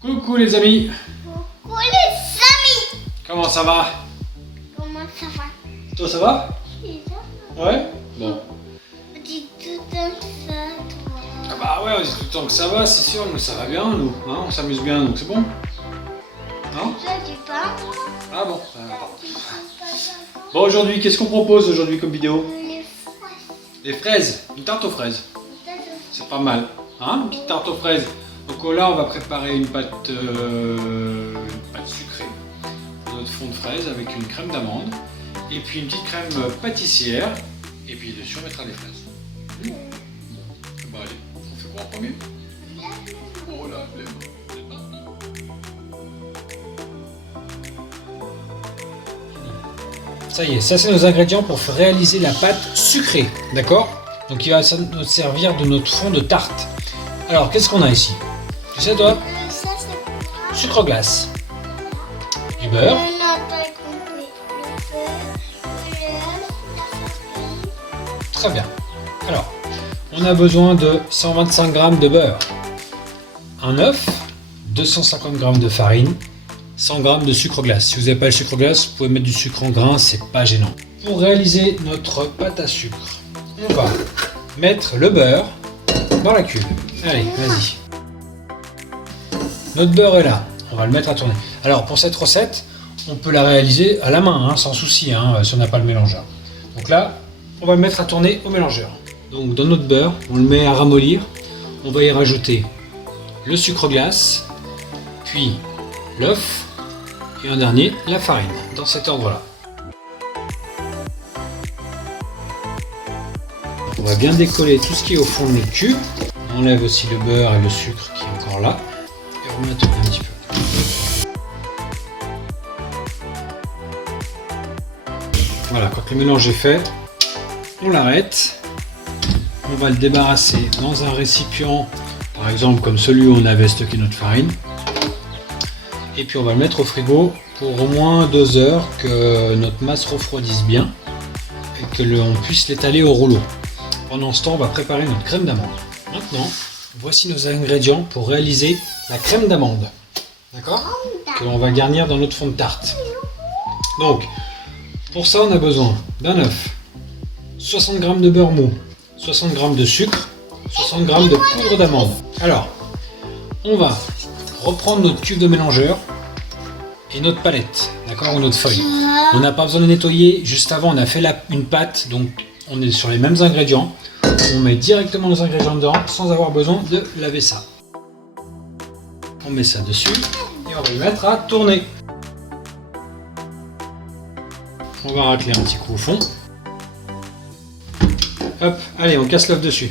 Coucou les amis. Coucou les amis. Comment ça va? Comment ça va? Toi ça va? C'est ça? Ouais. Bon. On dit tout le temps ça, toi. Ah bah ouais, on dit tout le temps que ça va, c'est sûr, nous ça va bien nous. Hein, on s'amuse bien donc c'est bon. Non? Je dis pas. Ah bon. Pardon. Bon aujourd'hui, qu'est-ce qu'on propose aujourd'hui comme vidéo? Les fraises. Des fraises. Une tarte aux fraises. C'est pas mal. Hein? Une petite tarte aux fraises. Donc là on va préparer une pâte sucrée. Notre fond de fraise avec une crème d'amande. Et puis une petite crème pâtissière. Et puis dessus on mettra les fraises. Bon. Bah allez, on fait quoi en premier? Oh là, les mains. Ça y est, ça c'est nos ingrédients pour réaliser la pâte sucrée, d'accord? Donc il va nous servir de notre fond de tarte. Alors qu'est-ce qu'on a ici? Tu sais toi? Ça c'est Sucre glace, du beurre, on n'a pas compris. Le beurre, la farine. très bien. Alors, on a besoin de 125 g de beurre, un œuf, 250 g de farine, 100 g de sucre glace. Si vous n'avez pas le sucre glace, vous pouvez mettre du sucre en grains, c'est pas gênant. Pour réaliser notre pâte à sucre, on va mettre le beurre dans la cuve. Allez, vas-y. Notre beurre est là, on va le mettre à tourner. Alors pour cette recette, on peut la réaliser à la main, hein, sans souci, hein, si on n'a pas le mélangeur. Donc là, on va le mettre à tourner au mélangeur. Donc dans notre beurre, on le met à ramollir. On va y rajouter le sucre glace, puis l'œuf, et en dernier, la farine, dans cet ordre-là. On va bien décoller tout ce qui est au fond de notre cube. On enlève aussi le beurre et le sucre qui est encore là. Et on met à tourner un petit peu. Voilà, quand le mélange est fait, on l'arrête. On va le débarrasser dans un récipient, par exemple comme celui où on avait stocké notre farine. Et puis on va le mettre au frigo pour au moins 2 heures, que notre masse refroidisse bien et que l'on puisse l'étaler au rouleau. Pendant ce temps, on va préparer notre crème d'amande. Maintenant, voici nos ingrédients pour réaliser la crème d'amande. D'accord? Que l'on va garnir dans notre fond de tarte. Donc, pour ça, on a besoin d'un œuf, 60 g de beurre mou, 60 g de sucre, 60 g de poudre d'amande. Alors, on va reprendre notre cube de mélangeur et notre palette, d'accord, ou notre feuille. On n'a pas besoin de nettoyer. Juste avant, on a fait une pâte, donc on est sur les mêmes ingrédients. On met directement nos ingrédients dedans sans avoir besoin de laver ça. On met ça dessus et on va le mettre à tourner. On va racler un petit coup au fond. Hop, allez, on casse l'œuf dessus.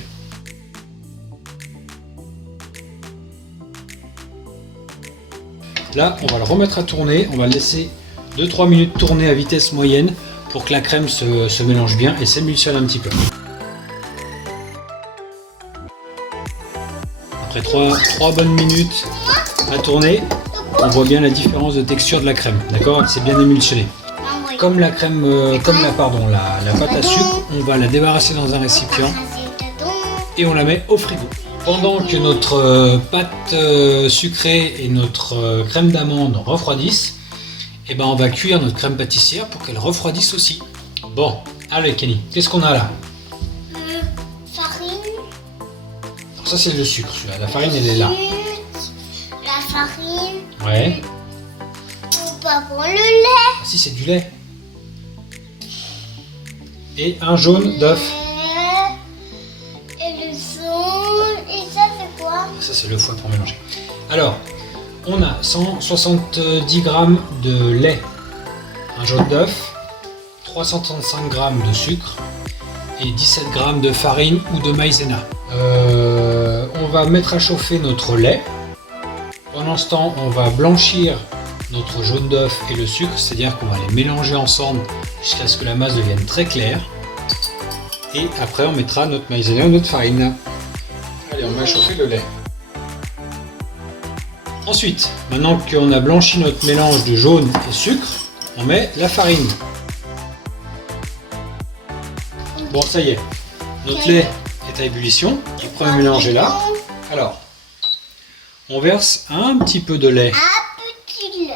Là, on va le remettre à tourner. On va le laisser 2-3 minutes tourner à vitesse moyenne pour que la crème se mélange bien et s'émulsionne un petit peu. Après 3 bonnes minutes à tourner, on voit bien la différence de texture de la crème. D'accord? C'est bien émulsionné. Comme la crème, la pâte à sucre, on va la débarrasser dans un récipient et on la met au frigo. Pendant que notre pâte sucrée et notre crème d'amande refroidissent, et ben on va cuire notre crème pâtissière pour qu'elle refroidisse aussi. Bon, allez Kenny, qu'est-ce qu'on a là? Farine. Alors ça c'est le sucre, celui-là. La farine elle est là. La farine. Ouais. Ou pas pour le lait. Ah si, c'est du lait. Et un jaune d'œuf. Et le jaune. Et ça c'est quoi? Ça c'est le foie pour mélanger. Alors, on a 170 g de lait, un jaune d'œuf, 335 g de sucre et 17 g de farine ou de maïzena. On va mettre à chauffer notre lait. Pendant ce temps, on va blanchir notre jaune d'œuf et le sucre, c'est-à-dire qu'on va les mélanger ensemble jusqu'à ce que la masse devienne très claire. Et après, on mettra notre maïzena ou notre farine. Allez, on va chauffer le lait. Ensuite, maintenant qu'on a blanchi notre mélange de jaune et sucre, on met la farine. Bon, ça y est, notre lait est à ébullition. Le premier mélange est là. Alors, On verse un petit peu de lait Un petit lait.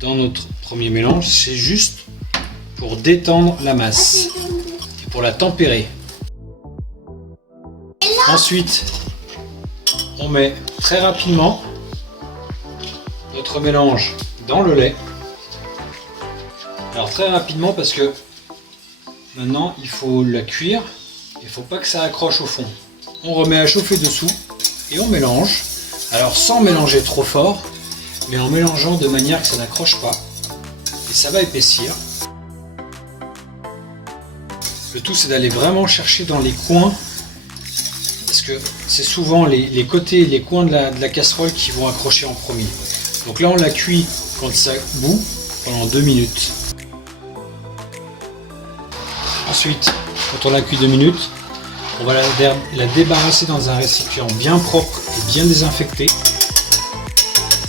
dans notre premier mélange. C'est juste pour détendre la Ah, masse c'est bon. et pour la tempérer. Ensuite, on met très rapidement notre mélange dans le lait. Alors très rapidement parce que maintenant il faut la cuire. Il ne faut pas que ça accroche au fond. On remet à chauffer dessous et on mélange. Alors sans mélanger trop fort, mais en mélangeant de manière que ça n'accroche pas. Et ça va épaissir. Le tout c'est d'aller vraiment chercher dans les coins. Parce que c'est souvent les côtés et les coins de la casserole qui vont accrocher en premier. Donc là on la cuit quand ça bout pendant 2 minutes. Ensuite, quand on la cuit 2 minutes, on va la débarrasser dans un récipient bien propre et bien désinfecté.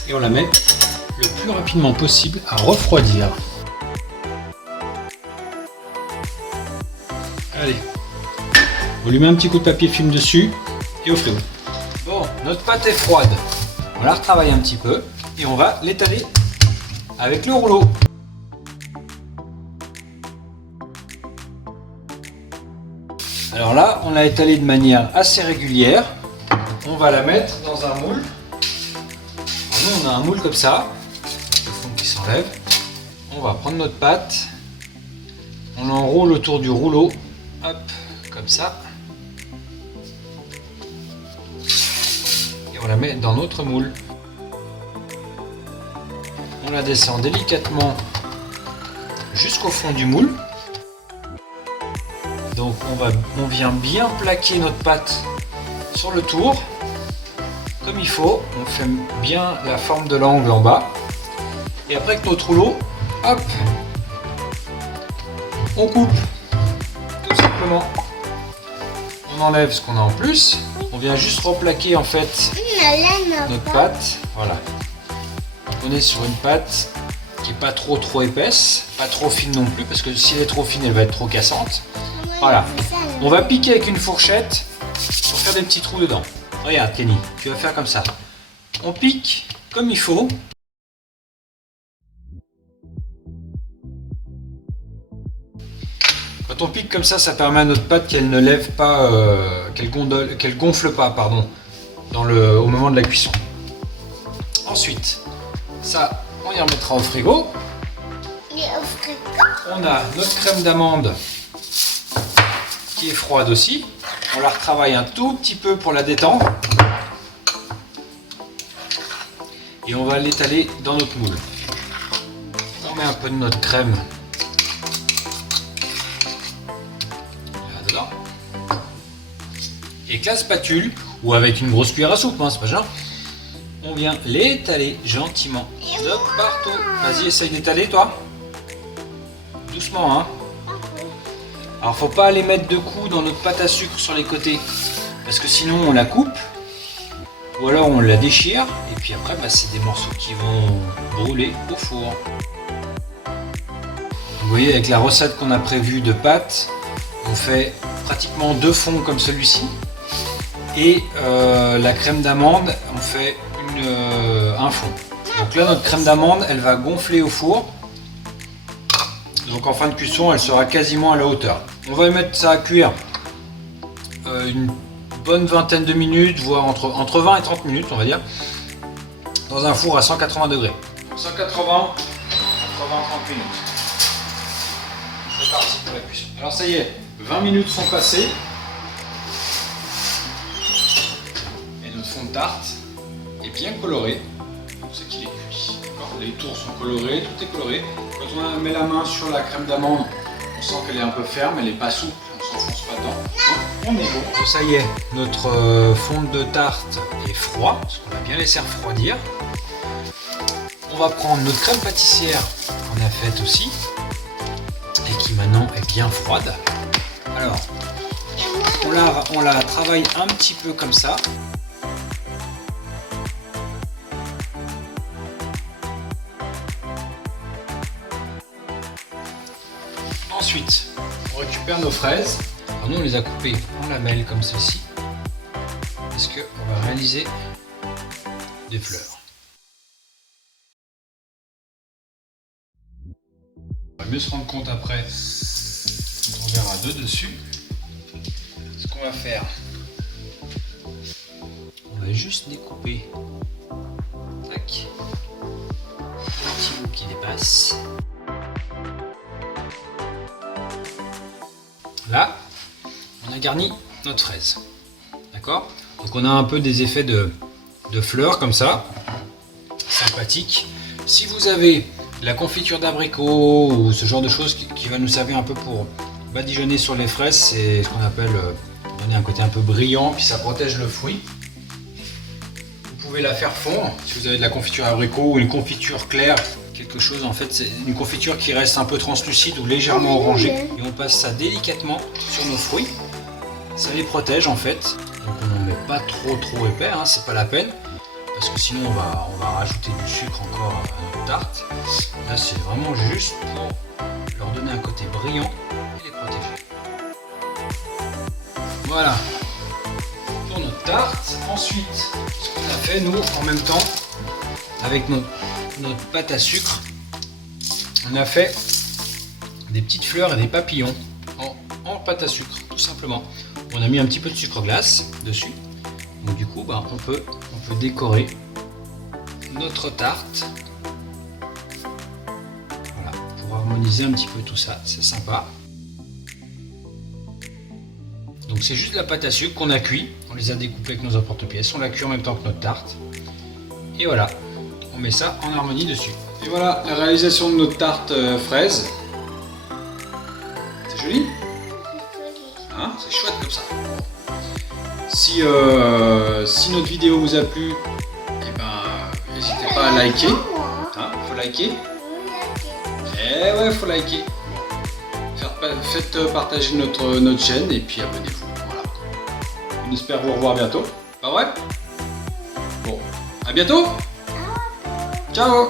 Et on la met le plus rapidement possible à refroidir. Allez, on lui met un petit coup de papier film dessus et au frigo. Bon, notre pâte est froide. On la retravaille un petit peu et on va l'étaler avec le rouleau. Alors là, on l'a étalée de manière assez régulière. On va la mettre dans un moule. Alors nous, on a un moule comme ça, le fond qui s'enlève. On va prendre notre pâte, on l'enroule autour du rouleau, hop, comme ça. Et on la met dans notre moule. On la descend délicatement jusqu'au fond du moule. Donc on vient bien plaquer notre pâte sur le tour, comme il faut. On fait bien la forme de l'angle en bas. Et après avec notre rouleau, hop, on coupe, tout simplement. On enlève ce qu'on a en plus. On vient juste replaquer en fait notre pâte. Voilà. On est sur une pâte qui n'est pas trop épaisse, pas trop fine non plus, parce que si elle est trop fine, elle va être trop cassante. Voilà. On va piquer avec une fourchette pour faire des petits trous dedans. Regarde Kenny, tu vas faire comme ça. On pique comme il faut. Quand on pique comme ça permet à notre pâte qu'elle ne lève pas, qu'elle gonfle pas, pardon, au moment de la cuisson. Ensuite, ça, on y remettra au frigo. On a notre crème d'amande qui est froide aussi. On la retravaille un tout petit peu pour la détendre. Et on va l'étaler dans notre moule. On met un peu de notre crème là-dedans. Et avec la spatule, ou avec une grosse cuillère à soupe, hein, c'est pas grave, on vient l'étaler gentiment de partout. Vas-y, essaye d'étaler toi. Doucement, hein. Alors faut pas aller mettre de coups dans notre pâte à sucre sur les côtés, parce que sinon on la coupe, ou alors on la déchire, et puis après c'est des morceaux qui vont brûler au four. Vous voyez, avec la recette qu'on a prévue de pâte, on fait pratiquement 2 fonds comme celui-ci, et la crème d'amande, on fait un fond. Donc là notre crème d'amande, elle va gonfler au four. Donc en fin de cuisson, elle sera quasiment à la hauteur. On va mettre ça à cuire une bonne vingtaine de minutes, voire entre 20 et 30 minutes, on va dire, dans un four à 180 degrés. 180, entre 20 et 30 minutes. C'est parti pour la cuisson. Alors ça y est, 20 minutes sont passées. Et notre fond de tarte est bien coloré. C'est qu'il est cuit. Les tours sont colorés, tout est coloré. Quand on met la main sur la crème d'amande, on sent qu'elle est un peu ferme, elle n'est pas souple, on ne s'enfonce pas dedans. Donc, on est bon. Ça y est, notre fond de tarte est froid, parce qu'on a bien laissé refroidir. On va prendre notre crème pâtissière qu'on a faite aussi, et qui maintenant est bien froide. Alors, on la travaille un petit peu comme ça. Ensuite, on récupère nos fraises. Alors nous, on les a coupées en lamelles comme ceci, parce qu'on va réaliser des fleurs. On va mieux se rendre compte après, quand on verra deux dessus. Ce qu'on va faire, on va juste découper. Tac. Un petit bout qui dépasse. Là, on a garni notre fraise. D'accord? Donc on a un peu des effets de fleurs comme ça. Sympathique. Si vous avez de la confiture d'abricot ou ce genre de choses qui va nous servir un peu pour badigeonner sur les fraises, c'est ce qu'on appelle donner un côté un peu brillant, puis ça protège le fruit. Vous pouvez la faire fondre si vous avez de la confiture abricot ou une confiture claire. Quelque chose en fait, c'est une confiture qui reste un peu translucide ou légèrement orangée. Et on passe ça délicatement sur nos fruits. Ça les protège en fait. Donc on n'en met pas trop épais, hein, c'est pas la peine. Parce que sinon on va rajouter du sucre encore à notre tarte. Là c'est vraiment juste pour leur donner un côté brillant et les protéger. Voilà pour notre tarte. Ensuite, ce qu'on a fait nous en même temps avec notre pâte à sucre, on a fait des petites fleurs et des papillons en pâte à sucre, tout simplement. On a mis un petit peu de sucre glace dessus. Donc du coup, on peut décorer notre tarte. Voilà, pour harmoniser un petit peu tout ça, c'est sympa. Donc c'est juste la pâte à sucre qu'on a cuit. On les a découpés avec nos emporte-pièces. On l'a cuit en même temps que notre tarte. Et voilà, on met ça en harmonie dessus. Et voilà la réalisation de notre tarte fraise. C'est joli? Hein, c'est chouette comme ça. Si notre vidéo vous a plu, n'hésitez pas à liker. Hein, faut liker. Eh ouais, faut liker. Faites partager notre chaîne et puis abonnez-vous. Voilà. On espère vous revoir bientôt. Pas vrai? Bon, à bientôt. Ciao.